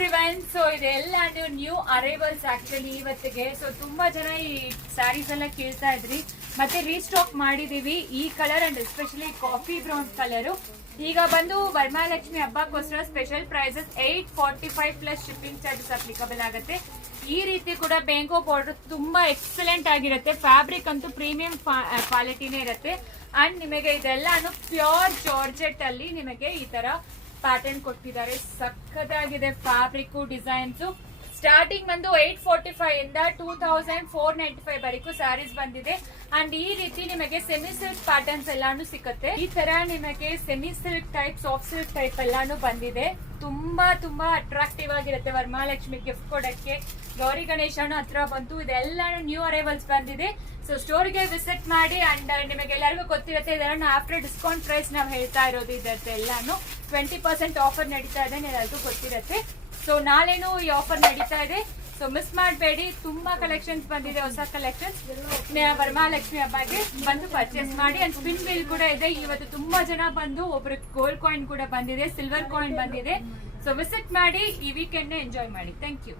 Everyone. So ಇದೆಲ್ಲ new arrivals actually ಇವತ್ತಿಗೆ. So ತುಂಬಾ ಜನ ಈ ಸ್ಯಾರೀಸ್ ಎಲ್ಲ ಕೇಳ್ತಾ ಇದ್ರಿ, ಮತ್ತೆ ರೀಸ್ಟಾಕ್ ಮಾಡಿದೀವಿ ಈ colour and especially coffee brown colour. ಈಗ ಬಂದು ವರಮಹಾಲಕ್ಷ್ಮಿ ಹಬ್ಬಕ್ಕೋಸ್ಕರ special prices 845 plus shipping charges applicable ಆಗುತ್ತೆ. ಈ ರೀತಿ ಕೂಡ ಬ್ಯಾಂಕೋ ಬಾರ್ಡರ್ ತುಂಬಾ ಎಕ್ಸಲೆಂಟ್ ಆಗಿರುತ್ತೆ. ಫ್ಯಾಬ್ರಿಕ್ ಅಂತೂ ಪ್ರೀಮಿಯಂ ಕ್ವಾಲಿಟಿನೇ ಇರುತ್ತೆ. ಅಂಡ್ ನಿಮಗೆ ಇದೆಲ್ಲಾನು ಪ್ಯೂರ್ ಜಾರ್ಜೆಟ್ ಅಲ್ಲಿ ನಿಮಗೆ ಈ ತರ ಪ್ಯಾಟರ್ನ್ ಕೊಟ್ಟಿದ್ದಾರೆ. ಸಖತ್ತಾಗಿದೆ ಫ್ಯಾಬ್ರಿಕ್ ಡಿಸೈನ್ಸ್. ಸ್ಟಾರ್ಟಿಂಗ್ ಬಂದು 845 ಇಂದ 2495 ವರೆಗೂ ಸ್ಯಾರೀಸ್ ಬಂದಿದೆ. ಅಂಡ್ ಈ ರೀತಿ ನಿಮಗೆ ಸೆಮಿ ಸಿಲ್ಕ್ ಪ್ಯಾಟರ್ನ್ಸ್ ಎಲ್ಲಾನು ಸಿಕ್ಕತ್ತೆ. ಈ ತರ ನಿಮಗೆ semi silk type, soft silk type ಎಲ್ಲಾನು ಬಂದಿದೆ. ತುಂಬಾ ತುಂಬಾ ಅಟ್ರಾಕ್ಟಿವ್ ಆಗಿರುತ್ತೆ ವರಮಹಾಲಕ್ಷ್ಮಿ ಗಿಫ್ಟ್ ಕೊಡಕ್ಕೆ. ಗೌರಿ ಗಣೇಶನು ಹತ್ರ ಬಂತು. ಇದೆಲ್ಲಾನು ನ್ಯೂ ಅರೈವಲ್ಸ್ ಬಂದಿದೆ. ಸೊ ಸ್ಟೋರಿಗೆ ವಿಸಿಟ್ ಮಾಡಿ. ಅಂಡ್ ನಿಮಗೆಲ್ಲರಿಗೂ ಗೊತ್ತಿರುತ್ತೆ ಇದೆಲ್ಲ ಆಫ್ಟರ್ ಡಿಸ್ಕೌಂಟ್ ಪ್ರೈಸ್ ನಾವು ಹೇಳ್ತಾ ಇರೋದು. ಇದೆಲ್ಲಾನು 20% ಆಫರ್ ನಡೀತಾ ಇದೆ, ಎಲ್ಲರಿಗೂ ಗೊತ್ತಿರುತ್ತೆ. ಸೊ ನಾಳೆನು ಈ ಆಫರ್ ನಡೀತಾ ಇದೆ. ಸೊ ಮಿಸ್ ಮಾಡಬೇಡಿ. ತುಂಬಾ ಕಲೆಕ್ಷನ್ಸ್ ಬಂದಿದೆ, ಹೊಸ ಕಲೆಕ್ಷನ್ಸ್. ವರಮಹಾಲಕ್ಷ್ಮಿ ಹಬ್ಬಕ್ಕೆ ಬಂದು ಪರ್ಚೇಸ್ ಮಾಡಿ. ಅಂಡ್ ಸ್ಪಿನ್ ವೀಲ್ ಕೂಡ ಇದೆ. ಇವತ್ತು ತುಂಬಾ ಜನ ಬಂದು ಒಬ್ರು ಗೋಲ್ಡ್ ಕಾಯಿನ್ ಕೂಡ ಬಂದಿದೆ, ಸಿಲ್ವರ್ ಕಾಯಿನ್ ಬಂದಿದೆ. ಸೊ ವಿಸಿಟ್ ಮಾಡಿ, ಈ ವೀಕೆಂಡ್ ಎಂಜಾಯ್ ಮಾಡಿ. Thank you.